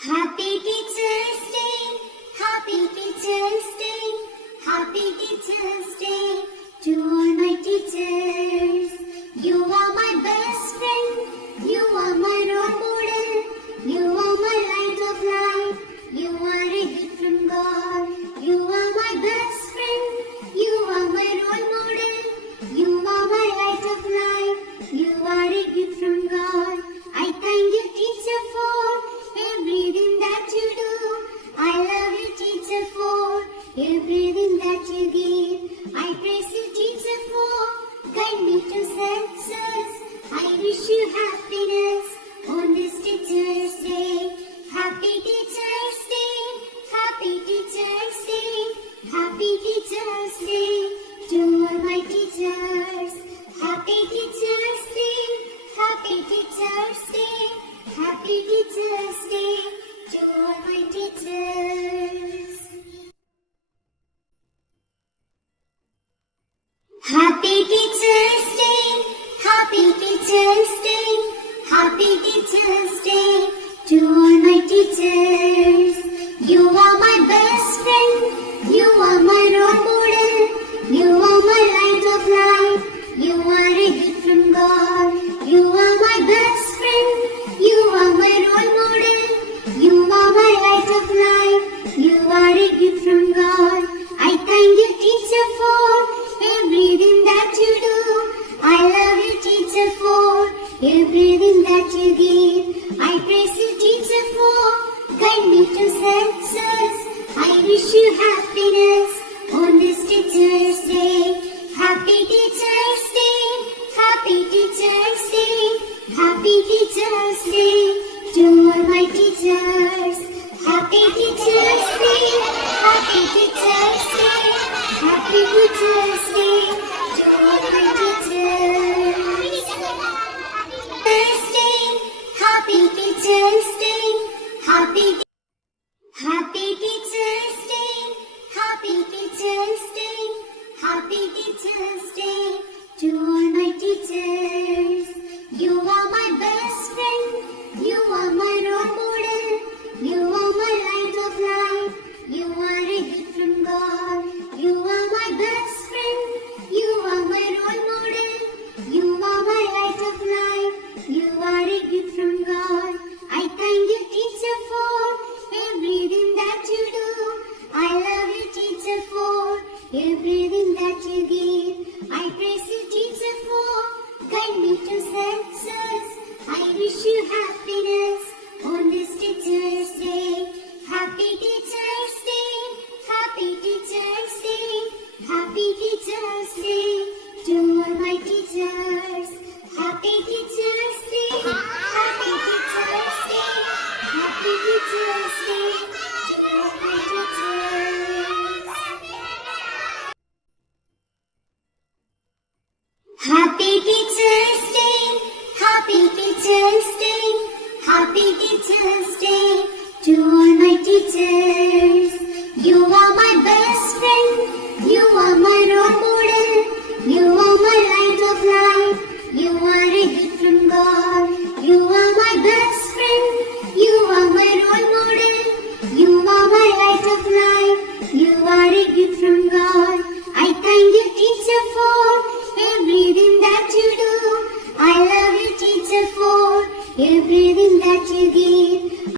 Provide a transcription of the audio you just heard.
Happy Teacher's Day, Happy Teacher's Day, Happy Teacher's Day to all my teachers. You are my best friend, you are my role model, you are my light of life, you are a gift from God. You are my best friend, you are my role model, you are my light of life, you are a gift from God. I thank you, teacher, for everything that you do. I love you, teacher, for everything that you give. I praise you, teacher, for guide me to success. I wish you happiness on this Teacher's Day. Happy Teacher's Day, Happy Teacher's Day, Happy Teacher's Day to all my teachers. Happy Teacher's Day, Happy Teacher's Day, Happy Teacher's Day to all my teachers. Happy Teacher's Day, Happy Teacher's Day, Happy Teacher's Day to all my teachers. You are my best friend, you are my role model, you are my light of life, you are a gift from God. You are my best friend, you are my role model, you are my light of life, you are a gift from God. I thank you, teacher, for everything that you do. I love you, teacher, for everything that you give. I praise you, teacher, for guide me to success. I wish you happiness on this Teacher's Day. Happy Teacher's Day, Happy Teacher's Day, Happy Teacher's Day to all my teachers. Happy Teacher's Day, Happy Teacher's Day, Happy Teacher's Day to all my teachers. Happy Teacher's Day, Happy Teacher's Day, Happy Teacher's Day, Happy Teacher's Day to all my teachers. You are my best friend, you are my role model, you are my light of life, you are a gift from God. You are my best friend, you are my role model, you are my light of life, you are a gift from God. I thank you, teacher, for everything that you do. I love you, teacher, for everything that you give. I praise you, teacher, for guide me to success. I wish you happiness on this Teacher's Day. Happy Teacher's Day, Happy Teacher's Day, Happy Teacher's Day to all my teachers. Happy Teacher's Day, Happy Teacher's Day, Happy Teacher's Day to all my teachers. Happy Teacher's Day, Happy Teacher's Day, Happy Teacher's Day to all my teachers. You are my best friend, you are my role model.